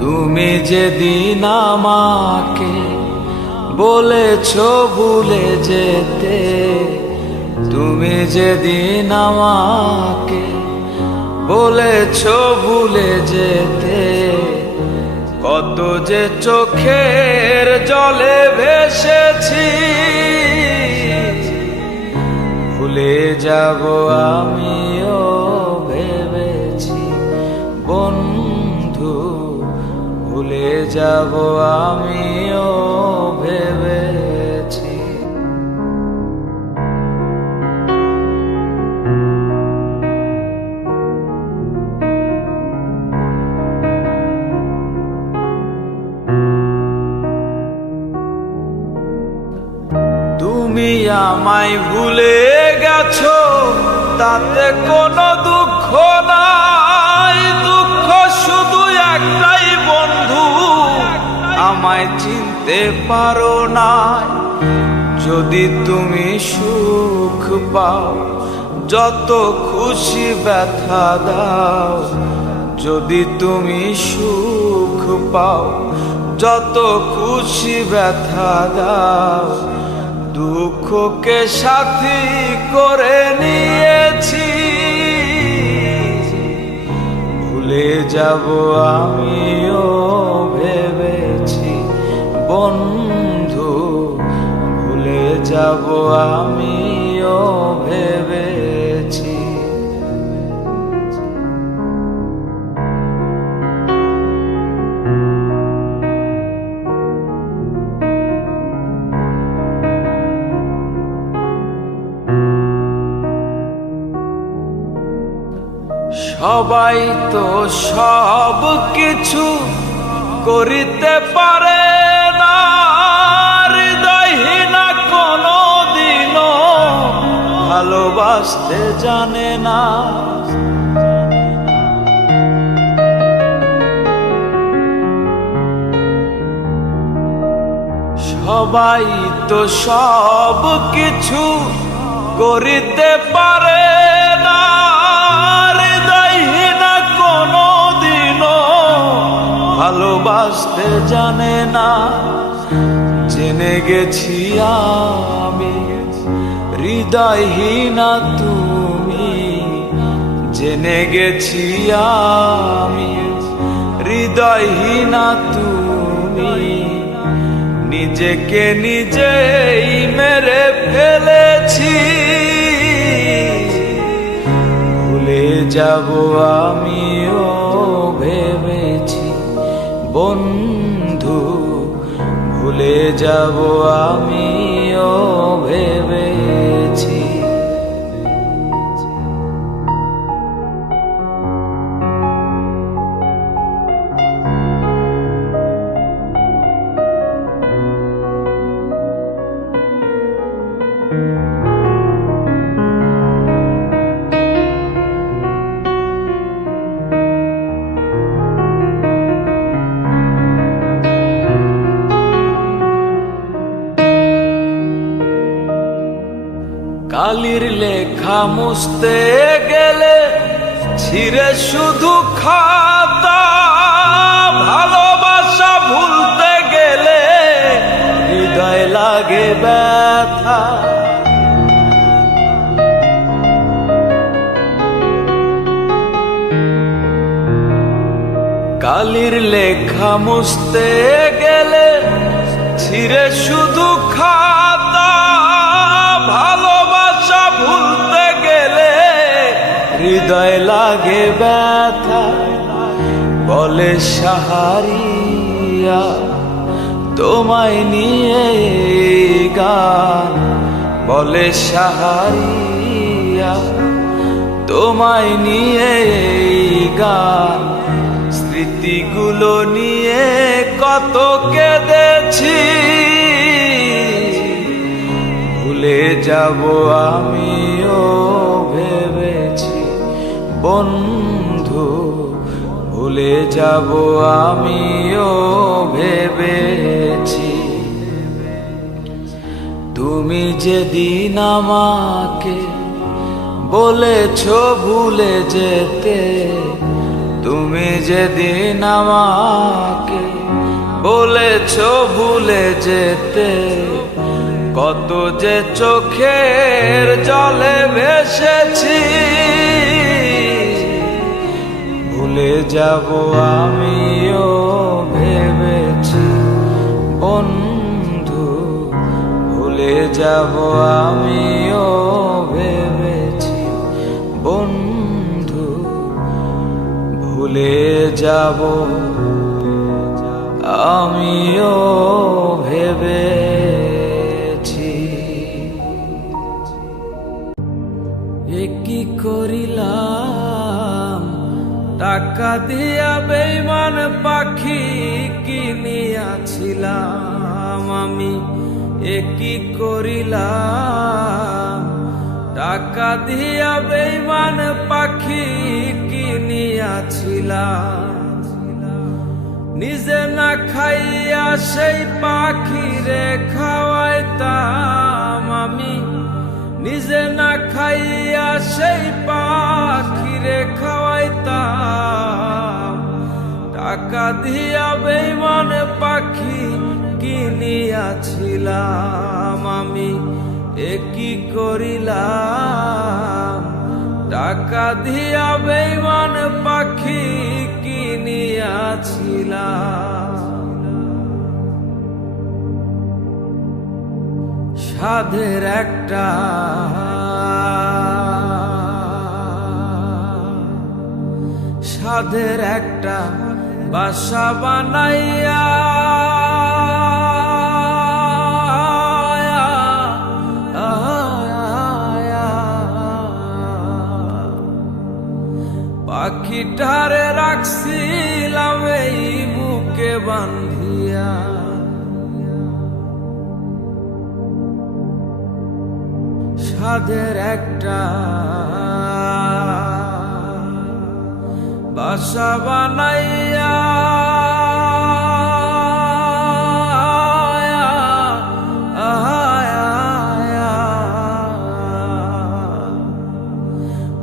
তুমি যেদিন আমাকে বলেছো ভুলে যেতে, তুমি যেদিন আমাকে বলেছো ভুলে যেতে, কত যে চোখের জলে ভেসেছি, ভুলে যাব আমিও ভেবেছি বন্ধু, ভুলে যাব আমিও ভেবেছি। তুমি আমায় ভুলে গেছো তাতে কোনো দুঃখ নাই, দুঃখ শুধু একটাই বন্ধু, আমায় চিনতে পারো না। যদি তুমি সুখ পাও যত খুশি ব্যথা দাও, যদি তুমি সুখ পাও যত খুশি ব্যথা দাও, দুঃখকে সাথী করে নিয়েছি, ভুলে যাব আমিও ভেবেছি বন্ধু, ভুলে যাব আমিও ভেবেছি। সবাই তো সব কিছু করিতে পারে না, হৃদয়হীনা কোনো দিনও ভালোবাসতে জানে না। সবাই তো সব কিছু করিতে পারে না, হৃদয়হীনা কোনো দিনও ভালোবাসতে জানে না। জেনে গেছি আমি হৃদয়হীনা তুমি, জেনে গেছি আমি হৃদয়হীনা তুমি, নিজেকে নিজেই মেরে ফেলেছি, ভুলে যাব আমিও ভেবেছি বন্ধু, ভুলে যাব আমিও ভেবেছি। কালির লেখা মুছতে গেলে ছিঁড়ে শুধু খাতা, ভালোবাসা ভুলতে গেলে হৃদয় লাগে ব্যথা। কালির লেখা মুছতে গেলে ছিঁড়ে শুধু খাতা, ভালোবাসা ভুলতে গেলে হৃদয় লাগে ব্যথা। বলে সাহারিয়া তোমায় নিয়ে গান, বলে সাহারিয়া তোমায় নিয়ে গান, স্মৃতিগুলো নিয়ে কত কেঁদেছি, ভুলে যাব আমিও ভেবেছি বন্ধু, ভুলে যাব আমিও ভেবেছি। তুমি যেদিন আমাকে বলেছো ভুলে যেতে, তুমি যেদিন আমাকে বলেছ ভুলে যেতে, কত যে চোখের জলে ভেসেছি। ভুলে যাব আমিও ভেবেছি বন্ধু, ভুলে যাব আমিও ভেবেছি বন্ধু, ভুলে যাব আমিও ভেবেছি। এ কি করিলাম, টাকা দিয়া বেঈমান পাখি কিনিয়াছিলাম আমি। এ কি করিলাম, টাকা দিয়া বেঈমান পাখি কিনিয়াছিলাম। নিজে না খাইয়া সেই পাখিরে খাওয়াইতাম আমি। নিজে না খাইয়া সেই পাখিরে খাওয়াইতাম। টাকা দিয়া বেঈমান পাখি কিনিয়াছিলাম আমি। এ কি করিলাম, টাকা দিয়া বেঈমান পাখি কিনিয়াছিলাম। সাধের একটা বাসা বানাইয়া পাখিটারে রাখছিলাম এই বুকে বান্ধিয়া। সাধের একটা বাসা বানাইয়া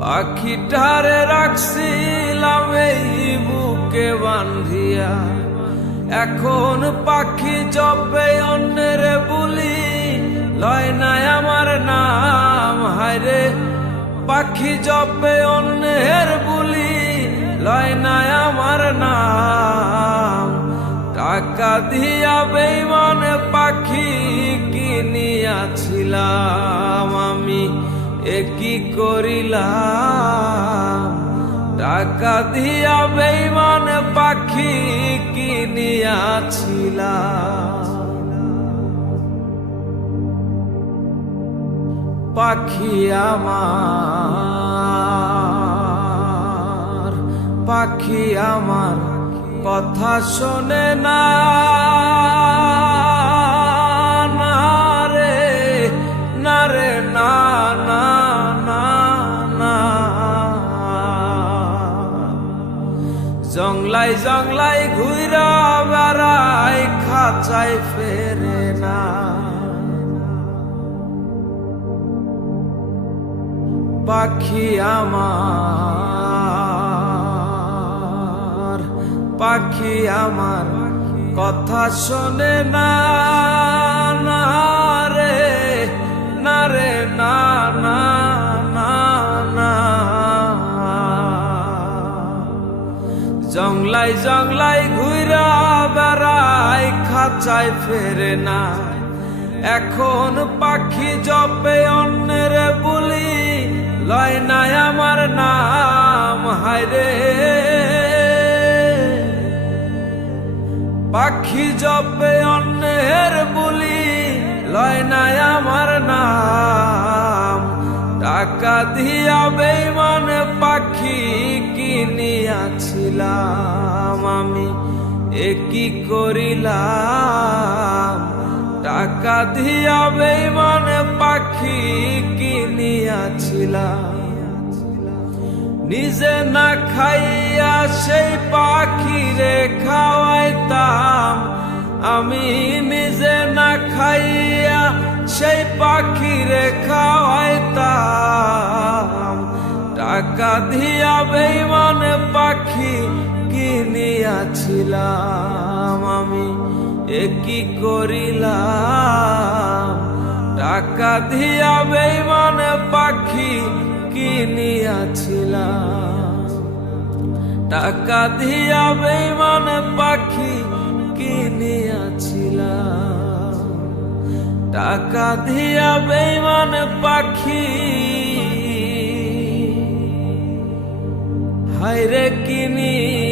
পাখিটারে রাখছিলাম এই বুকে বান্ধিয়া। এখন পাখি জপে অন্যের বুলি, লয় নাই আমার নাম। হায়রে পাখি জপে অন্যের বুলি, লয় নাই আমার নাম। টাকা দিয়া বেঈমান পাখি কিনিয়াছিলাম আমি। এ কি করিলাম, টাকা দিয়া বেঈমান পাখি কিনিয়াছিলাম। পাখি আমার কথা শোনে না, না রে না রে না না না না। জংলাই জংলাই ঘুইরা বেড়াই, খাঁচায় ফেরে না। পাখি আমার কথা শোনে না, না রে না রে না না না না। জংলাই জংলাই ঘুইরা বেড়াই, খাঁচায় ফেরে না। এখন পাখি জপে অন্যের বুলি, লয় নাই আমার নাম। হায়রে পাখি জপে অন্যের বুলি, লয় নাই আমার নাম। টাকা দিয়া বেঈমান পাখি কিনিয়াছিলাম আমি। এ কি করিলাম, টাকা দিয়া বেঈমান পাখি কিনিয়াছিলাম। নিজে না খাইয়া সেই পাখিরে খাওয়াইতাম আমি। নিজে না খাইয়া সেই পাখিরে খাওয়াইতাম। টাকা দিয়া বেঈমান পাখি কিনিয়াছিলাম আমি, এ কি করিলাম। টাকা দিয়া বেঈমান পাখি কিনিয়াছিলাম, টাকা দিয়া বেঈমান পাখি কিনিয়াছিলাম, টাকা দিয়া বেঈমান পাখি হায়রে কিনিয়াছিলাম।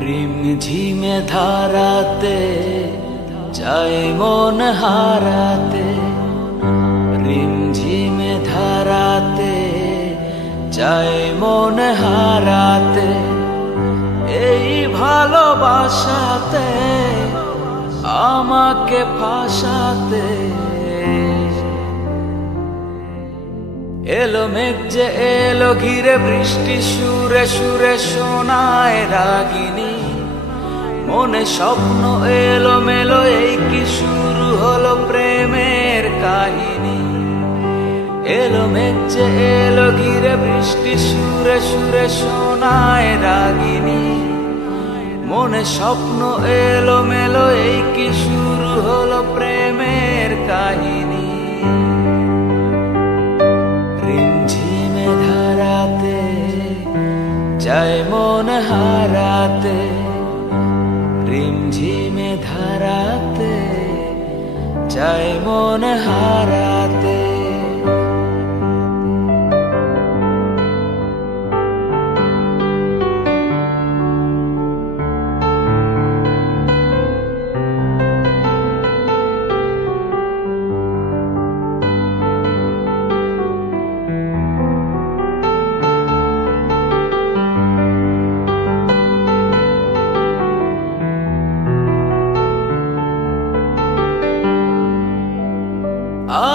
রিমঝিমে ধারাতে যায় মন হারাতে, রিমঝিমে ধারাতে যায় মন হারাতে, এই ভালোবাসাতে আমাকে ফাঁসাতে। এলো মেঘ যে এলো ঘিরে, বৃষ্টি সুরে সুরে শোনায় রাগিনী, মনে স্বপ্ন এলো মেলো, এই কি শুরু হলো প্রেমের কাহিনী। এলো মেঘ যে এলো ঘিরে, বৃষ্টি সুরে সুরে শোনায় রাগিনী, মনে স্বপ্ন এলো মেলো, এই কি শুরু হলো প্রেমের কাহিনী। রিমঝিমে ধারাতে যায় মন হারাতে, রিমঝিমে ধারাতে যায় মন হারাতে।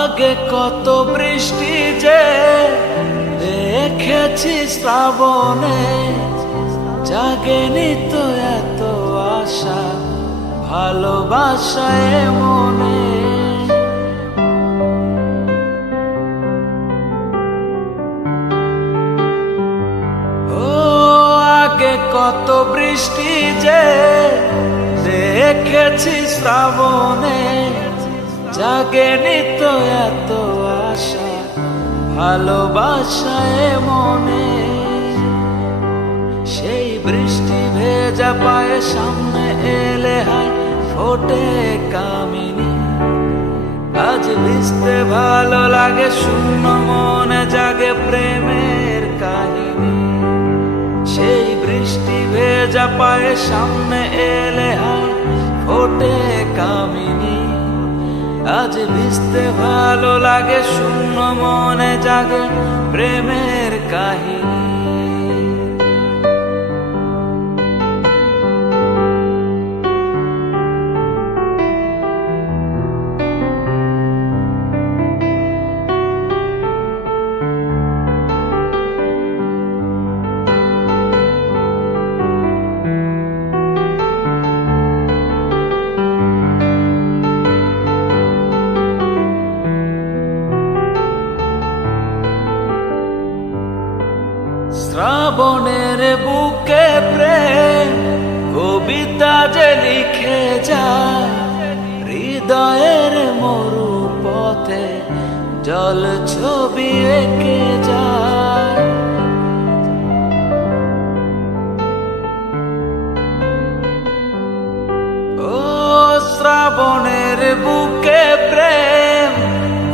আগে কত বৃষ্টি যে দেখেছি শ্রাবণে, জাগেনি তো এত আশা ভালোবাসায় মনে। ও আগে কত বৃষ্টি যে দেখেছি শ্রাবণে, জাগেনি তো এত আশা ভালোবাসায় মনে। সেই বৃষ্টি ভেজা পায়ে সামনে এলে হায় ফোটে কামিনী, আজ ভিজতে ভালো লাগে, শূন্য মনে জাগে প্রেমের কাহিনী। সেই বৃষ্টি ভেজা পায়ে সামনে এলে হায় ফোটে কামিনী, আজ ভিজতে ভালো লাগে, শূন্য মনে জাগে প্রেমের কাহিনী। শ্রাবণের বুকে প্রেম কবিতা যে লিখে যায়, হৃদয়ের মরু পথে জল ছবি এঁকে যায়। ও শ্রাবণের বুকে প্রেম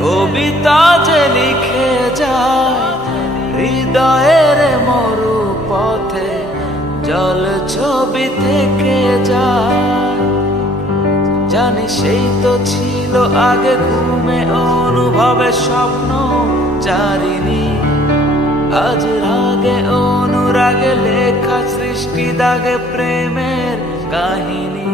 কবিতা যে লিখে যায়, হৃদয়ের মরু পথে জল ছবি থেকে যায়। জানি সেই তো ছিল আগে ঘুমে অনুভবে স্বপ্ন চারিণী, আজ রাগে অনুরাগে লেখা সৃষ্টি দাগে প্রেমের কাহিনী।